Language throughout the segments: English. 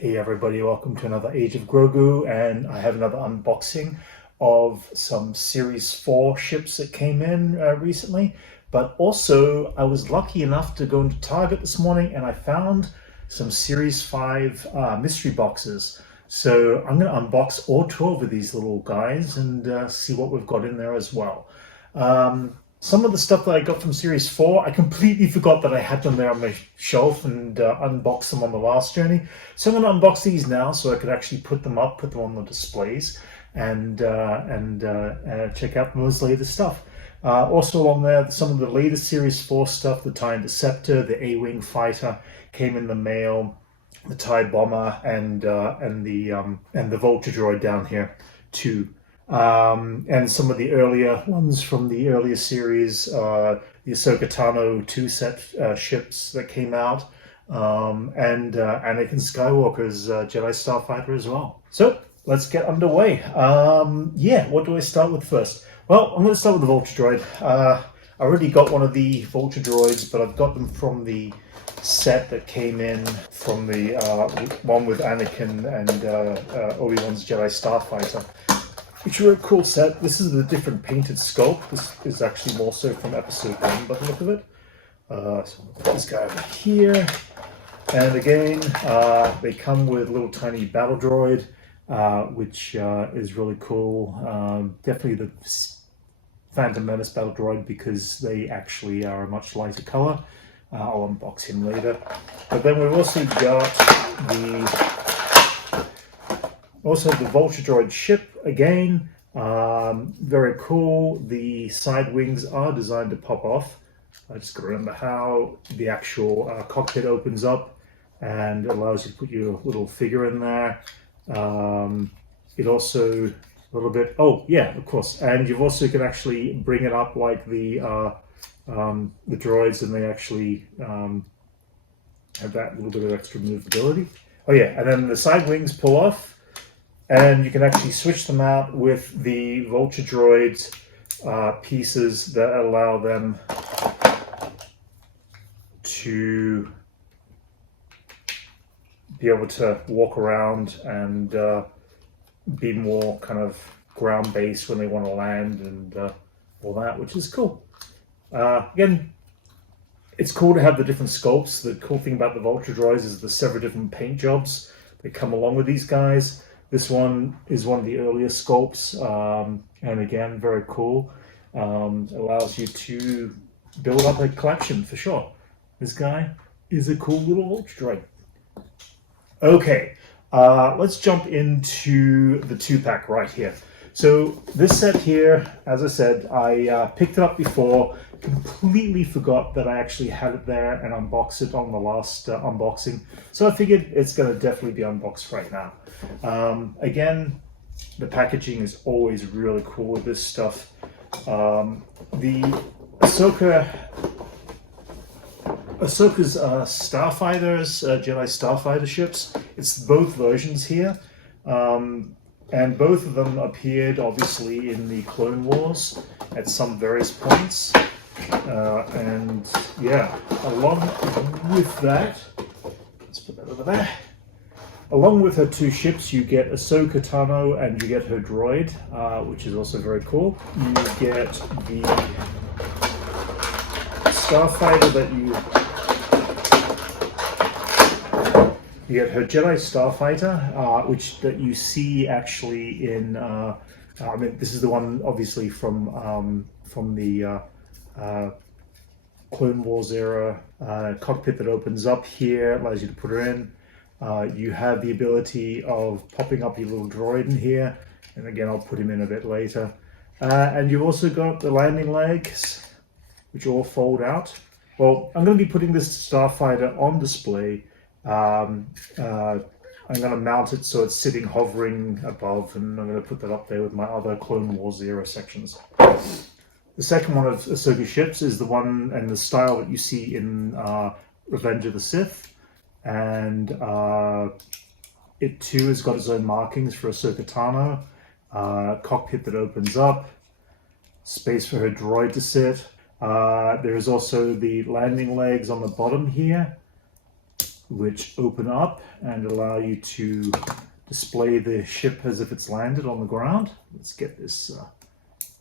Hey everybody, welcome to another Age of Grogu, and I have another unboxing of some Series 4 ships that came in recently. But also, I was lucky enough to go into Target this morning and I found some Series 5 mystery boxes. So I'm going to unbox all 12 of these little guys and see what we've got in there as well. Some of the stuff that I got from Series 4, I completely forgot that I had them there on my shelf and unboxed them on the last journey. So I'm going to unbox these now so I could actually put them on the displays and check out the most latest stuff. Also along there, some of the latest Series 4 stuff, the TIE Interceptor, the Awing fighter came in the mail, the TIE Bomber, and the Vulture Droid down here too. And some of the earlier ones from the earlier series, the Ahsoka Tano 2 set ships that came out, and Anakin Skywalker's Jedi Starfighter as well. So let's get underway. What do I start with first? Well, I'm going to start with the Vulture Droid. I already got one of the Vulture Droids, but I've got them from the set that came in from the one with Anakin and Obi-Wan's Jedi Starfighter. Which are a cool set. This is the different painted sculpt. This is actually more so from episode 1 by the look of it. So we'll put this guy over here. And again, they come with a little tiny battle droid, which is really cool. Definitely the Phantom Menace battle droid because they actually are a much lighter color. I'll unbox him later. But then we've also got the Vulture Droid ship again, very cool. The side wings are designed to pop off. I just got to remember how the actual cockpit opens up and allows you to put your little figure in there. It also a little bit, oh yeah, of course, and you've also can actually bring it up like the droids, and they actually have that little bit of extra movability. Oh yeah, and then the side wings pull off. And you can actually switch them out with the Vulture Droids pieces that allow them to be able to walk around and be more kind of ground-based when they want to land and all that, which is cool. Again, it's cool to have the different sculpts. The cool thing about the Vulture Droids is the several different paint jobs that come along with these guys. This one is one of the earlier sculpts, and again, very cool. Allows you to build up a collection for sure. This guy is a cool little Vulture Droid. Okay, let's jump into the 2-pack right here. So this set here, as I said, I picked it up before, completely forgot that I actually had it there and unboxed it on the last unboxing. So I figured it's going to definitely be unboxed right now. Again, the packaging is always really cool with this stuff. The Ahsoka's Starfighters, Jedi Starfighter ships, it's both versions here. And both of them appeared, obviously, in the Clone Wars at some various points. And yeah, along with that, let's put that over there. Along with her 2 ships, you get Ahsoka Tano and you get her droid, which is also very cool. You get the Starfighter that you get her Jedi Starfighter, which that you see actually in. I mean, this is the one obviously from the Clone Wars era cockpit that opens up here, allows you to put her in. You have the ability of popping up your little droid in here, and again, I'll put him in a bit later. And you've also got the landing legs, which all fold out. Well, I'm going to be putting this Starfighter on display. I'm going to mount it so it's sitting hovering above, and I'm going to put that up there with my other Clone Wars era sections. The second one of Ahsoka's ships is the one and the style that you see in Revenge of the Sith, and it too has got its own markings for Ahsoka Tano. Cockpit that opens up, space for her droid to sit. There is also the landing legs on the bottom here, which open up and allow you to display the ship as if it's landed on the ground. Let's get this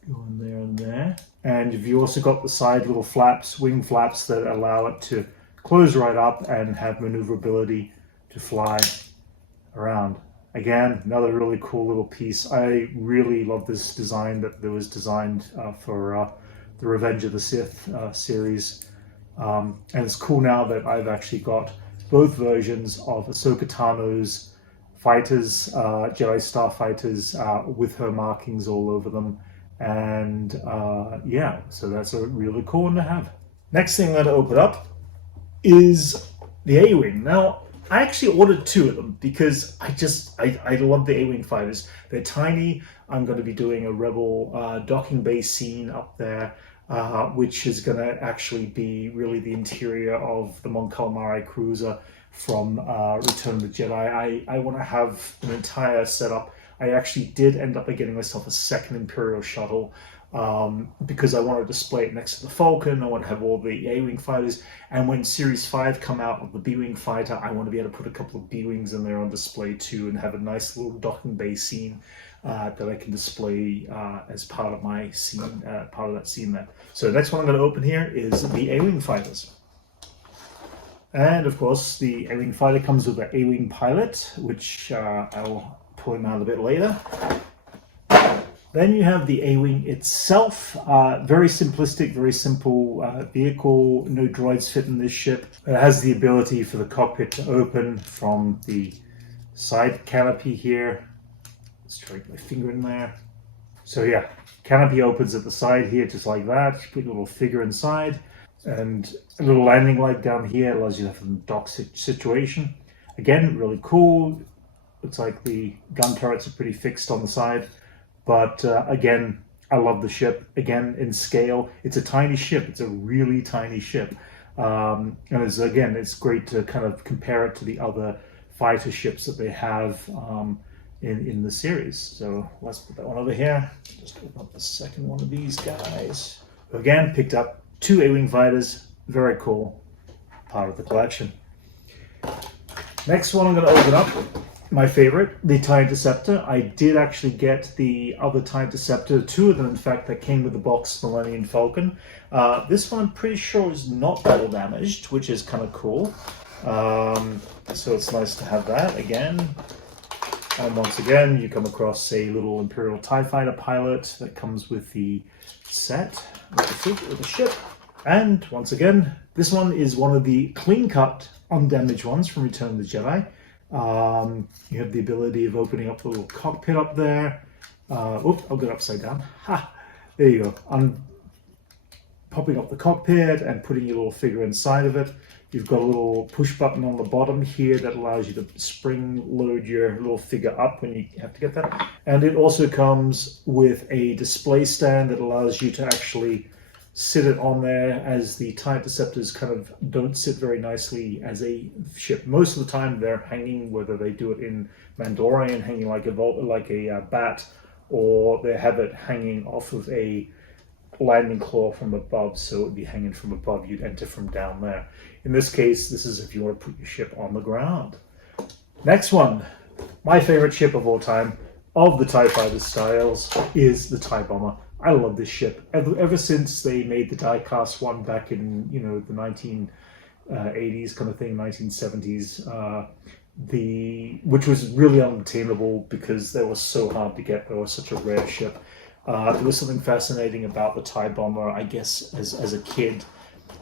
going there and there. And you've also got the side little flaps, wing flaps, that allow it to close right up and have maneuverability to fly around. Again, another really cool little piece. I really love this design that was designed for the Revenge of the Sith series. And it's cool now that I've actually got both versions of Ahsoka Tano's fighters, Jedi starfighters, with her markings all over them. And yeah, so that's a really cool one to have. Next thing I'm going to open up is the A-Wing. Now, I actually ordered 2 of them because I love the A-Wing fighters. They're tiny. I'm going to be doing a Rebel docking bay scene up there, which is going to actually be really the interior of the Mon Calamari cruiser from Return of the Jedi. I want to have an entire setup. I actually did end up by getting myself a second Imperial shuttle because I want to display it next to the Falcon. I want to have all the A-Wing fighters. And when Series 5 come out of the B-Wing fighter, I want to be able to put a couple of B-Wings in there on display too and have a nice little docking bay scene that I can display as part of my scene, part of that scene there. So the next one I'm going to open here is the A-Wing fighters. And of course, the A-Wing fighter comes with an A-Wing pilot, which I'll pull him out a bit later. Then you have the A-Wing itself. Very simplistic, very simple vehicle. No droids fit in this ship. It has the ability for the cockpit to open from the side canopy here. Let's try to get my finger in there. So yeah, canopy opens at the side here, just like that. You put your little figure inside. And a little landing light down here allows you to have a dock situation. Again, really cool. Looks like the gun turrets are pretty fixed on the side. But again, I love the ship. Again, in scale, it's a tiny ship. It's a really tiny ship. And it's great to kind of compare it to the other fighter ships that they have in the series. So let's put that one over here. Just open up the second one of these guys. Again, picked up 2 A-Wing fighters. Very cool. Part of the collection. Next one I'm going to open up. My favorite, the TIE Interceptor. I did actually get the other TIE Interceptor, 2 of them in fact, that came with the box Millennium Falcon. This one I'm pretty sure is not battle damaged, which is kind of cool. So it's nice to have that again. And once again, you come across a little Imperial TIE Fighter pilot that comes with the set, with the ship. And once again, this one is one of the clean-cut, undamaged ones from Return of the Jedi. You have the ability of opening up the little cockpit up there. Oops, I'll get upside down. Ha! There you go. I'm popping up the cockpit and putting your little figure inside of it. You've got a little push button on the bottom here that allows you to spring load your little figure up when you have to get that. And it also comes with a display stand that allows you to actually sit it on there, as the TIE Interceptors kind of don't sit very nicely as a ship. Most of the time they're hanging, whether they do it in Mandalorian, hanging like a bat, or they have it hanging off of a landing claw from above, so it would be hanging from above. You'd enter from down there. In this case, this is if you want to put your ship on the ground. Next one, my favorite ship of all time, of the TIE Fighter styles, is the TIE Bomber. I love this ship. Ever since they made the die-cast one back in, the 1980s kind of thing, 1970s, which was really unobtainable because they were so hard to get. They were such a rare ship. There was something fascinating about the TIE Bomber, I guess, as a kid.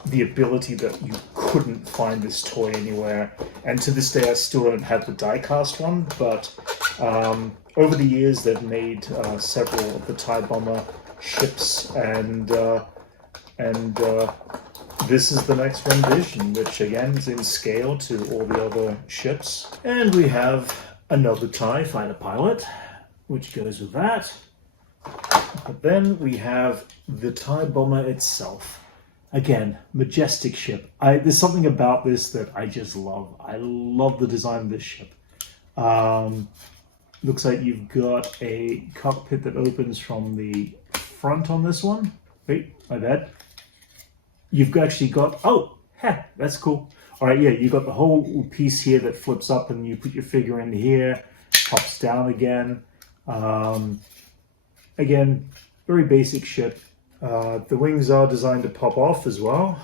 The ability that you couldn't find this toy anywhere. And to this day, I still don't have the die-cast one, but over the years, they've made several of the TIE Bomber ships, and this is the next rendition, which again is in scale to all the other ships. And we have another TIE fighter pilot, which goes with that. But then we have the TIE Bomber itself. Again, majestic ship. There's something about this that I just love. I love the design of this ship. Looks like you've got a cockpit that opens from the front on this one. Wait, my bad. You've actually got, oh, heck, that's cool. All right, yeah, you got the whole piece here that flips up, and you put your figure in here, pops down again. Again, very basic ship. The wings are designed to pop off as well.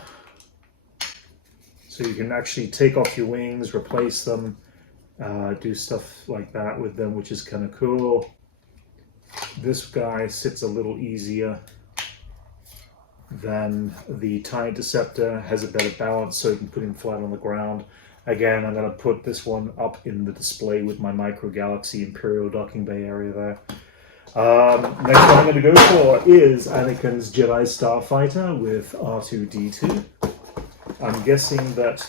So you can actually take off your wings, replace them, do stuff like that with them, which is kind of cool. This guy sits a little easier than the TIE Interceptor, has a better balance, so you can put him flat on the ground. Again, I'm going to put this one up in the display with my Micro Galaxy Imperial docking bay area there. Next one I'm going to go for is Anakin's Jedi Starfighter with R2-D2. I'm guessing that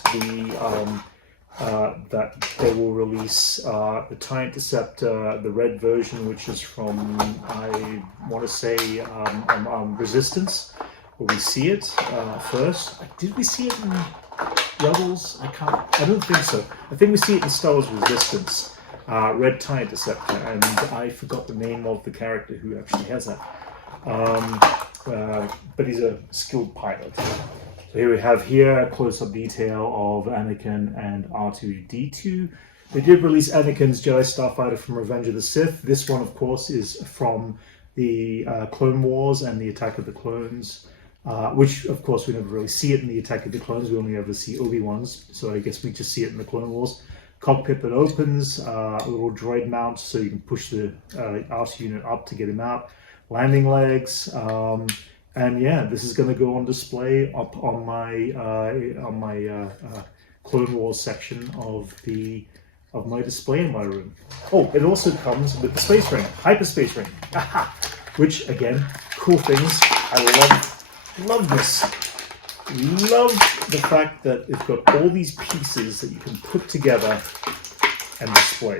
that they will release the TIE Interceptor, the red version, which is from, I want to say, Resistance. Will we see it first? Did we see it in Rebels? I don't think so. I think we see it in Star Wars Resistance. Red TIE Interceptor, and I forgot the name of the character who actually has that. But he's a skilled pilot. So here we have a close-up detail of Anakin and R2-D2. They did release Anakin's Jedi Starfighter from Revenge of the Sith. This one, of course, is from the Clone Wars and the Attack of the Clones, which, of course, we never really see it in the Attack of the Clones. We only ever see Obi-Wan's, so I guess we just see it in the Clone Wars. Cockpit that opens, a little droid mount so you can push the R2 unit up to get him out. Landing legs, and yeah, this is going to go on display up on my Clone Wars section of my display in my room. Oh, it also comes with the space ring, hyperspace ring, which again, cool things. I love this. Love the fact that it's got all these pieces that you can put together and display.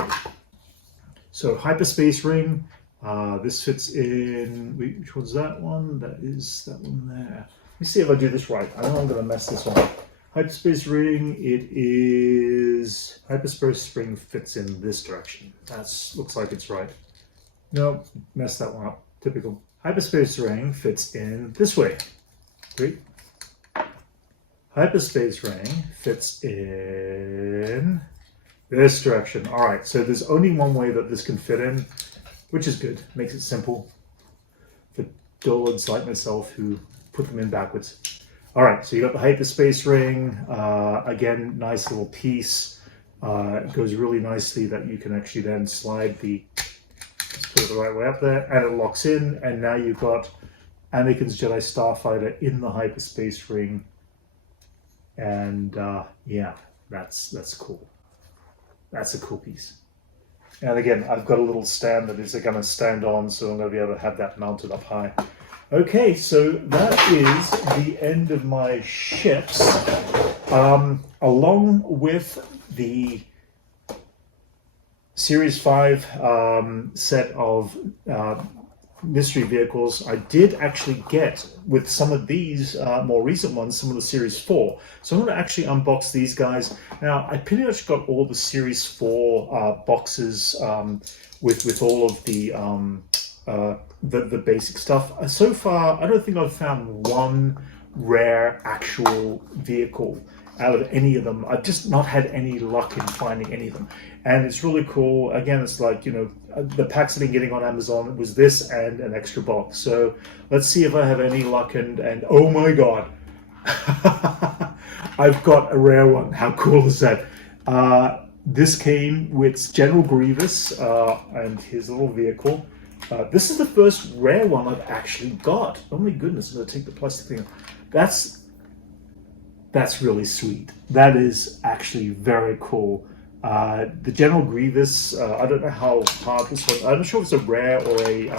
So hyperspace ring, this fits in, which one's that one? That is that one there. Let me see if I do this right. I know I'm going to mess this one up. Hyperspace ring, hyperspace ring fits in this direction. Looks like it's right. No, messed that one up. Typical. Hyperspace ring fits in this way. Great. Hyperspace ring fits in this direction. All right, so there's only one way that this can fit in, which is good. Makes it simple for dullards like myself who put them in backwards. All right, so you got the hyperspace ring. Again, nice little piece. It goes really nicely that you can actually then slide let's put it the right way up there, and it locks in. And now you've got Anakin's Jedi Starfighter in the hyperspace ring. And yeah, that's cool. That's a cool piece. And again, I've got a little stand that is going to stand on, so I'm going to be able to have that mounted up high. Okay, so that is the end of my ships, along with the Series 5 set of mystery vehicles. I did actually get, with some of these more recent ones, some of the Series 4. So I'm going to actually unbox these guys. Now, I pretty much got all the Series 4 boxes with all of the basic stuff. So far, I don't think I've found one rare actual vehicle out of any of them. I've just not had any luck in finding any of them. And it's really cool. Again, it's like, the packs I've been getting on Amazon was this and an extra box. So let's see if I have any luck. And oh my God, I've got a rare one. How cool is that? This came with General Grievous and his little vehicle. This is the first rare one I've actually got. Oh my goodness, I'm going to take the plastic thing off. That's really sweet. That is actually very cool. The General Grievous, I don't know how hard this one, I'm not sure if it's a rare or a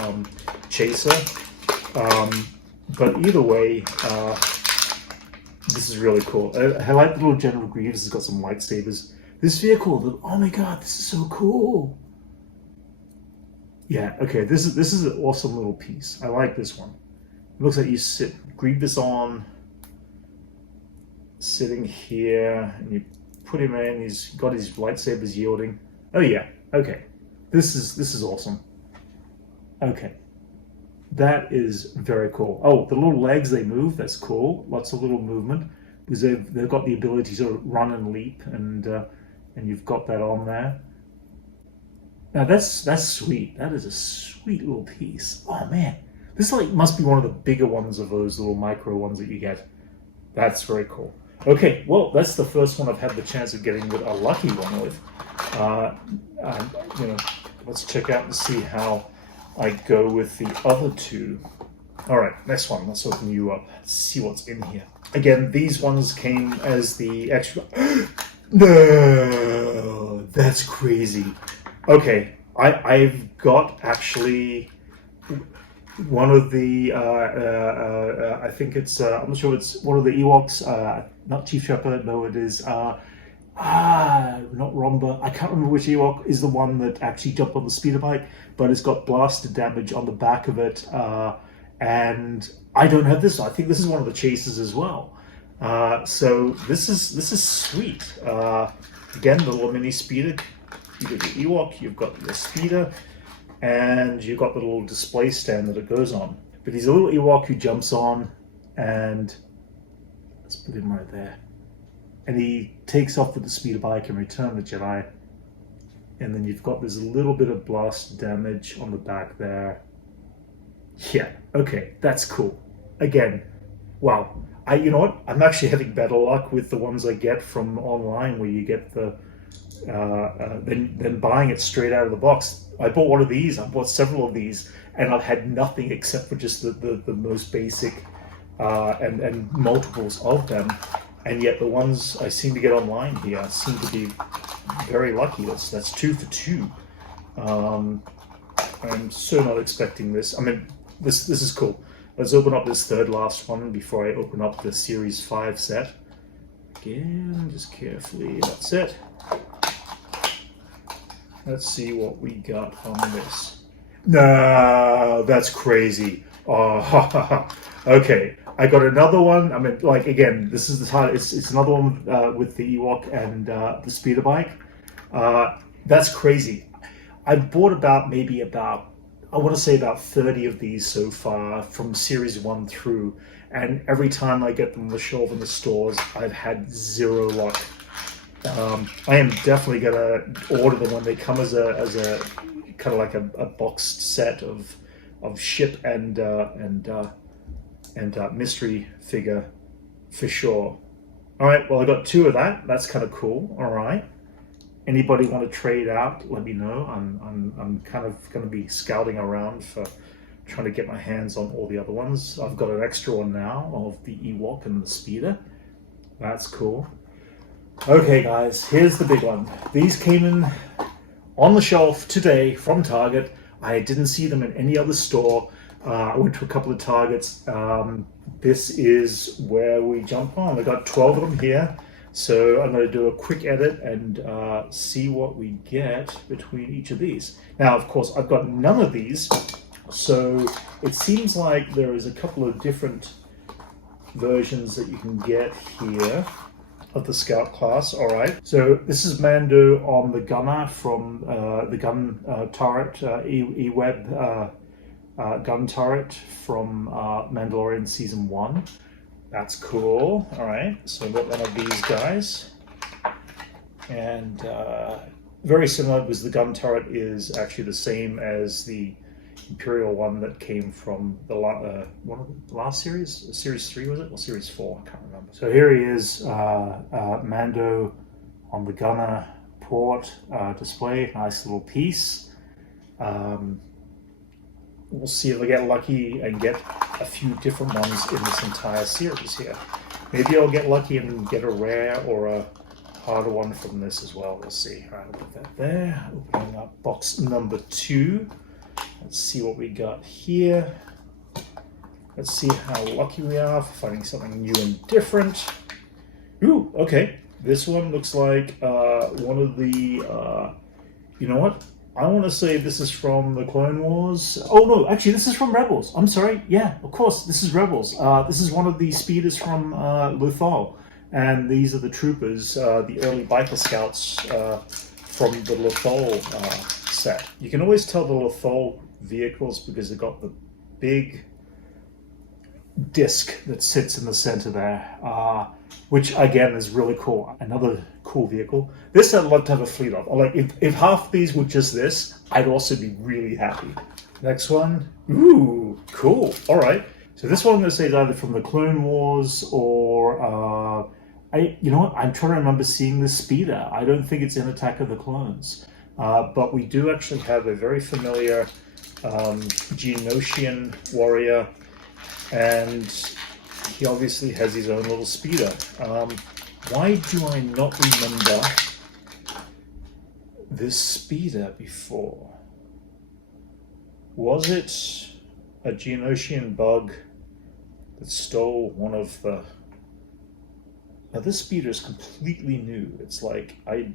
chaser, but either way, this is really cool. I like the little General Grievous, has got some lightsabers. This vehicle, oh my God, this is so cool. Yeah, okay, this is an awesome little piece. I like this one. It looks like you sit Grievous on, sitting here, and you put him in. He's got his lightsabers yielding. Oh yeah, okay. This is awesome. Okay, that is very cool. Oh, the little legs, they move. That's cool. Lots of little movement. because they've got the ability to run and leap, and you've got that on there. Now that's sweet. That is a sweet little piece. Oh man, this like must be one of the bigger ones of those little micro ones that you get. That's very cool. Okay, well that's the first one I've had the chance of getting with a lucky one with. You know, let's check out and see how I go with the other two. All right, next one. Let's open you up. Let's see what's in here. Again, these ones came as the extra. No, that's crazy. Okay, I've got actually one of the. I think it's. I'm not sure it's one of the Ewoks. Not Chief Shepherd. No, it is. Not Romba. I can't remember which Ewok is the one that actually jumped on the speeder bike, but it's got blasted damage on the back of it. And I don't have this. I think this is one of the chases as well. So this is sweet. Again, the little mini speeder. You got your Ewok, you've got your speeder, and you've got the little display stand that it goes on. But he's a little Ewok who jumps on, and let's put him right there. And he takes off with the speeder bike and Return the Jedi. And then you've got this little bit of blast damage on the back there. Yeah, okay, that's cool. Again, wow. You know what? I'm actually having better luck with the ones I get from online, where you get the than buying it straight out of the box. I bought one of these. I bought several of these, and I've had nothing except for just the most basic and multiples of them. And yet the ones I seem to get online here seem to be very lucky. That's 2 for 2. I'm so not expecting this. I mean, this is cool. Let's open up this third last one before I open up the Series 5 set. Again, just carefully. That's it. Let's see what we got on this. No, that's crazy. Oh, okay. I got another one. I mean, like, again, this is the title. It's another one with the Ewok and the speeder bike. That's crazy. I bought about I want to say about 30 of these so far from Series 1 through, and every time I get them on the shelf in the stores, I've had zero luck. I am definitely gonna order them when they come as a kind of like a boxed set of ship and mystery figure for sure. All right, well I got 2 of that. That's kind of cool. All right. Anybody want to trade out? Let me know. I'm kind of going to be scouting around for trying to get my hands on all the other ones. I've got an extra one now of the Ewok and the speeder. That's cool. Okay, guys, here's the big one. These came in on the shelf today from Target. I didn't see them in any other store. I went to a couple of Targets. This is where we jump on. I got 12 of them here. So I'm going to do a quick edit and see what we get between each of these. Now, of course, I've got none of these. So it seems like there is a couple of different versions that you can get here of the Scout class. All right. So this is Mando on the gunner from the gun turret, E-Web gun turret from Mandalorian Season 1. That's cool. All right, so I've got one of these guys. And very similar, because the gun turret is actually the same as the Imperial one that came from the one of the last series? Series 3, was it? Or Series 4? I can't remember. So here he is, Mando on the gunner port display. Nice little piece. We'll see if I get lucky and get a few different ones in this entire series here. Maybe I'll get lucky and get a rare or a harder one from this as well. We'll see. All right, I'll put that there. Opening up box number 2. Let's see what we got here. Let's see how lucky we are for finding something new and different. Ooh, okay. This one looks like one of the, you know what? I want to say this is from the Clone Wars. Oh no, actually this is from Rebels. I'm sorry. Yeah, of course, this is Rebels. This is one of the speeders from Lothal. And these are the troopers, the early biker scouts from the Lothal set. You can always tell the Lothal vehicles because they've got the big disc that sits in the center there. which again is really cool. Another cool vehicle. This I'd love to have a fleet of. Like if half these were just this, I'd also be really happy. Next one. Ooh, cool. All right. So this one I'm going to say is either from the Clone Wars or you know what? I'm trying to remember seeing this speeder. I don't think it's in Attack of the Clones, but we do actually have a very familiar Geonosian warrior, and he obviously has his own little speeder. Why do I not remember this speeder before? Was it a Geonosian bug that stole one of the... Now this speeder is completely new. It's like, I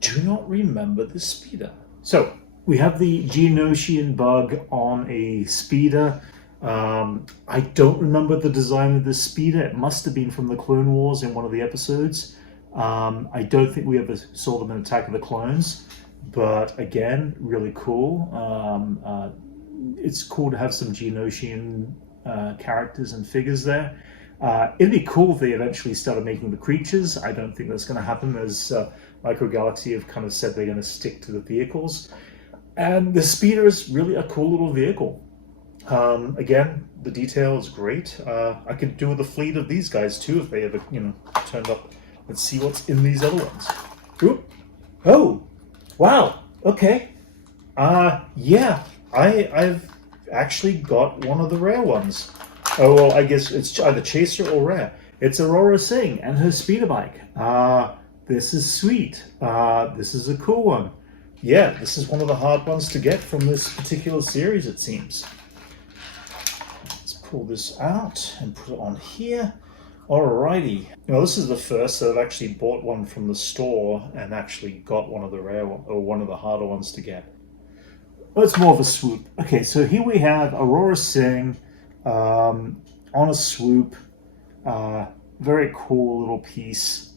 do not remember this speeder. So, we have the Geonosian bug on a speeder. I don't remember the design of this speeder. It must have been from the Clone Wars in one of the episodes. I don't think we ever saw them in Attack of the Clones. But again, really cool. It's cool to have some Geonosian characters and figures there. It'd be cool if they eventually started making the creatures. I don't think that's going to happen, as Micro Galaxy have kind of said they're going to stick to the vehicles. And the speeder is really a cool little vehicle. Again, the detail is great. I could do with a fleet of these guys too if they ever, turned up. Let's see what's in these other ones. Oop. Oh, wow. Okay. Yeah, I've actually got one of the rare ones. Oh, well, I guess it's either Chaser or Rare. It's Aurora Singh and her speeder bike. This is sweet. This is a cool one. Yeah, this is one of the hard ones to get from this particular series, it seems. Let's pull this out and put it on here. Alrighty. This is the first that I've actually bought one from the store and actually got one of the rare one, or one of the harder ones to get. Well, it's more of a swoop. Okay, so here we have Aurora Singh on a swoop. Very cool little piece.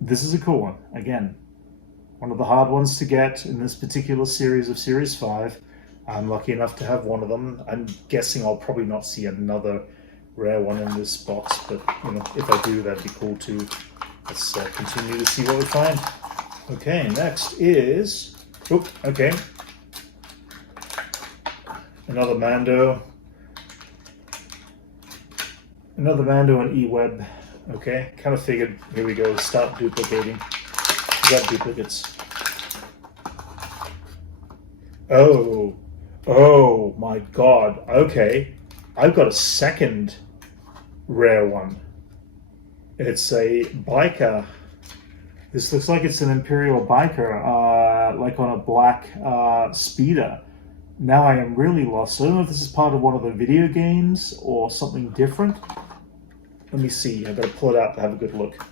This is a cool one. Again, one of the hard ones to get in this particular series of Series 5. I'm lucky enough to have one of them. I'm guessing I'll probably not see another rare one in this box, but if I do, that'd be cool too. Let's continue to see what we find. Okay, next is... Oop, okay. Another Mando. Another Mando and E-Web. Okay, kind of figured, here we go, start duplicating. We got duplicates. Oh my god, okay. I've got a second rare one. It's a biker. This looks like it's an Imperial biker, like on a black speeder. Now I am really lost. I don't know if this is part of one of the video games or something different. Let me see. I've got to pull it out to have a good look.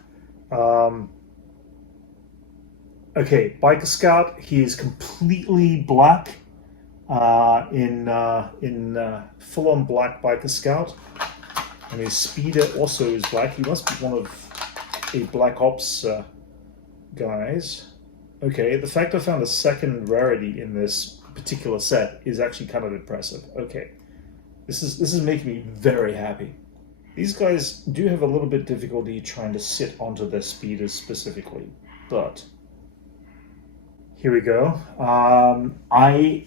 Okay, Biker Scout. He is completely black in full-on black Biker Scout. And his speeder also is black. He must be one of a Black Ops guys. Okay, the fact I found a second rarity in this particular set is actually kind of impressive. Okay, this is making me very happy. These guys do have a little bit difficulty trying to sit onto their speeders specifically, but here we go. I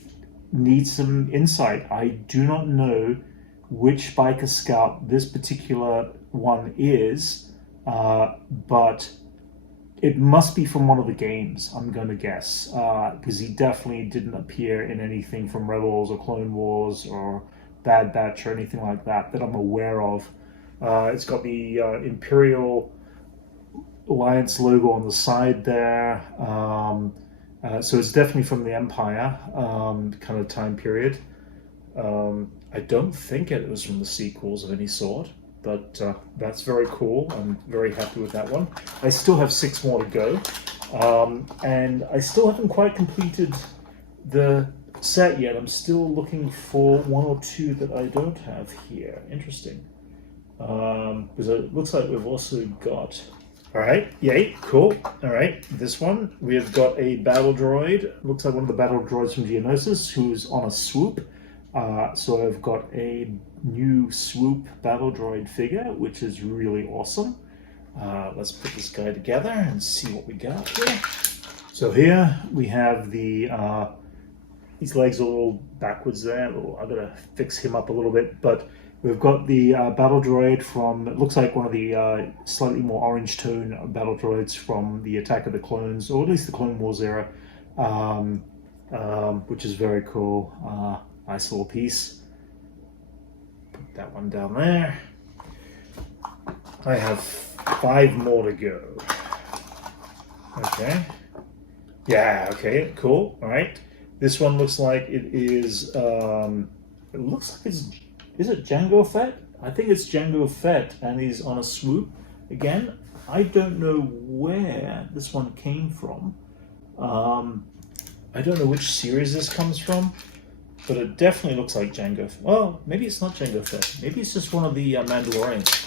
need some insight. I do not know which Biker Scout this particular one is, but it must be from one of the games, I'm going to guess, because he definitely didn't appear in anything from Rebels or Clone Wars or Bad Batch or anything like that I'm aware of. It's got the Imperial Alliance logo on the side there, so it's definitely from the Empire kind of time period. I don't think it was from the sequels of any sort, but that's very cool. I'm very happy with that one. I still have 6 more to go, and I still haven't quite completed the set yet. I'm still looking for 1 or 2 that I don't have here. Interesting. Because it looks like we've also got... Alright, yay, cool. Alright, this one, we have got a battle droid. Looks like one of the battle droids from Geonosis, who's on a swoop. So I've got a new swoop battle droid figure, which is really awesome. Let's put this guy together and see what we got here. So here we have the his legs are a little backwards there. I've got to fix him up a little bit, but we've got the battle droid from, it looks like one of the slightly more orange tone battle droids from the Attack of the Clones, or at least the Clone Wars era, which is very cool. Nice little piece. Put that one down there. I have 5 more to go. Okay. Yeah, okay, cool. All right. This one looks like it is, it looks like it's, is it Jango Fett? I think it's Jango Fett, and he's on a swoop. Again, I don't know where this one came from. I don't know which series this comes from, but it definitely looks like Jango. Well, maybe it's not Jango Fett. Maybe it's just one of the Mandalorians.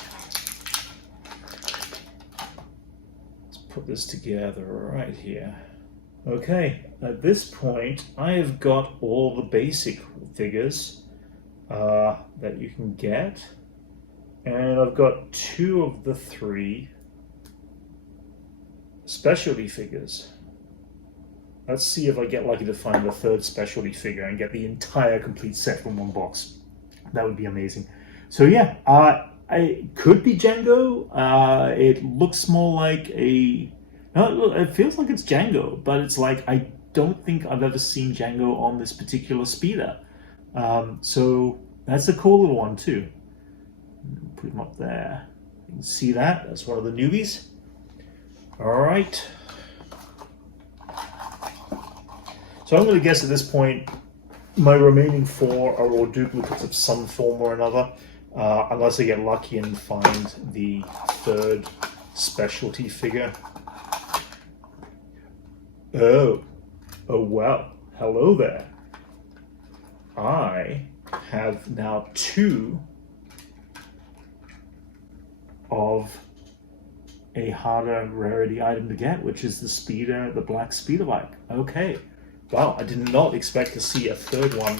Let's put this together right here. Okay, at this point, I have got all the basic figures that you can get, and I've got 2 of the 3 specialty figures. Let's see if I get lucky to find the 3rd specialty figure and get the entire complete set from one box. That would be amazing. So yeah, it could be Jango. It looks more like a... No, it feels like it's Jango, but it's like, I don't think I've ever seen Jango on this particular speeder. So that's a cool little one too. Put him up there. You can see that. That's one of the newbies. All right. So I'm going to guess at this point, my remaining 4 are all duplicates of some form or another, unless I get lucky and find the 3rd specialty figure. Oh well, hello there. I have now 2 of a harder rarity item to get, which is the speeder, the black speeder bike. Okay. Wow, I did not expect to see a 3rd one,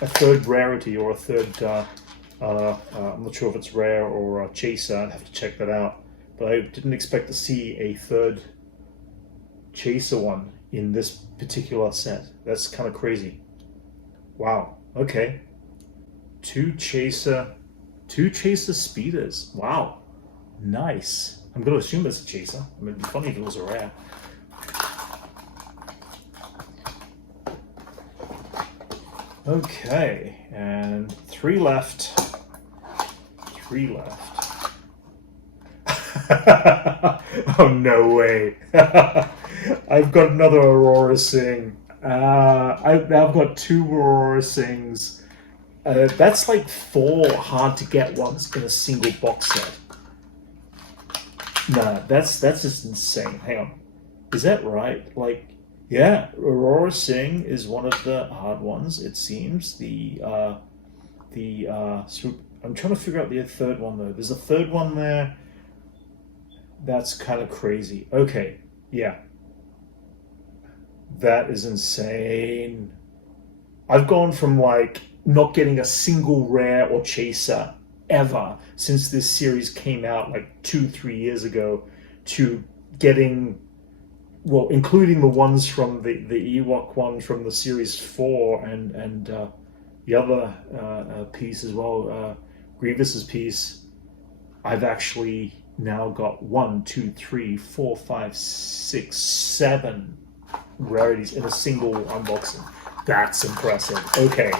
a 3rd rarity or a 3rd, I'm not sure if it's rare or a chaser, I'd have to check that out. But I didn't expect to see a 3rd chaser one in this particular set. That's kind of crazy. Wow. Okay. 2 chaser speeders. Wow. Nice. I'm going to assume it's a chaser. I mean, it'd be funny if it was a rare. Okay, and 3 left. 3 left. Oh, no way. I've got another Aurora Sing. I've got 2 Aurora Sings. That's like 4 hard to get ones in a single box set. Nah, that's just insane. Hang on. Is that right? Like, yeah, Aurora Sing is one of the hard ones, it seems. I'm trying to figure out the 3rd one though. There's a 3rd one there. That's kind of crazy. Okay, yeah. That is insane. I've gone from like not getting a single rare or chaser ever since this series came out like 2-3 years ago to getting, well, including the ones from the Ewok one from the series 4 and the other piece as well, Grievous's piece. I've actually now got 1, 2, 3, 4, 5, 6, 7 rarities in a single unboxing. That's impressive. Okay,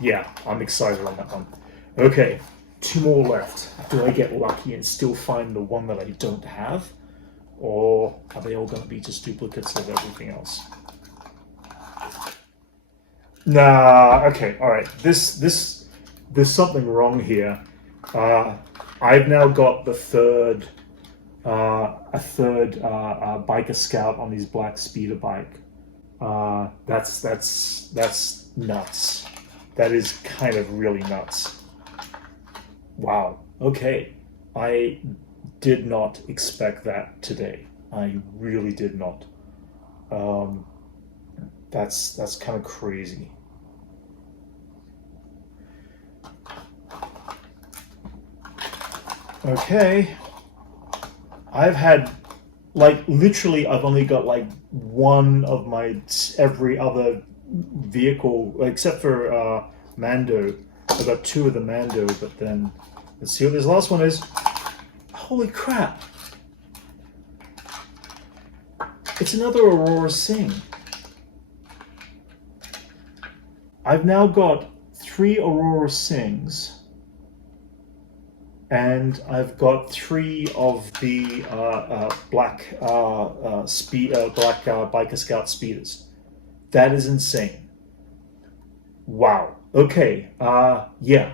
yeah, I'm excited on that one. Okay, 2 more left. Do I get lucky and still find the one that I don't have? Or are they all going to be just duplicates of everything else? Nah, okay, alright. There's something wrong here. I've now got the 3rd, a 3rd biker scout on his black speeder bike. That's nuts. That is kind of really nuts. Wow. Okay. I did not expect that today. I really did not. That's kind of crazy. Okay. I've had, like, literally, I've only got like one of my every other vehicle, except for Mando. I've got two of the Mando, but then let's see what this last one is. Holy crap! It's another Aurora Singh. I've now got 3 Aurora Singhs, and I've got 3 of the black biker scout speeders. That is insane. Wow. Okay. Yeah.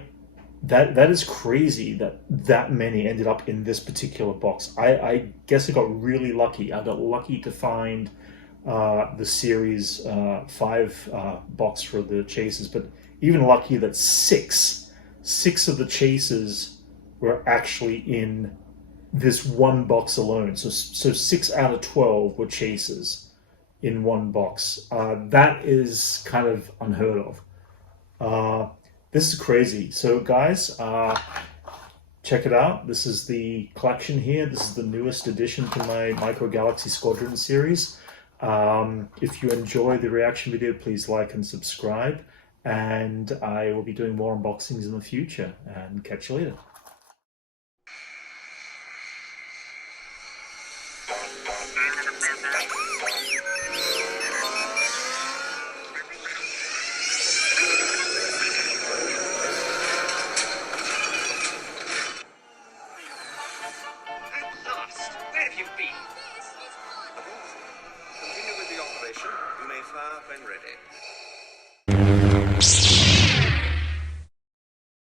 That is crazy that many ended up in this particular box. I guess I got really lucky. I got lucky to find the Series 5 box for the chases, but even lucky that six of the chases were actually in this one box alone. So 6 out of 12 were chases in one box. That is kind of unheard of. This is crazy. So guys, check it out. This is the collection here. This is the newest addition to my Micro Galaxy Squadron series. If you enjoy the reaction video, please like and subscribe. And I will be doing more unboxings in the future. And catch you later.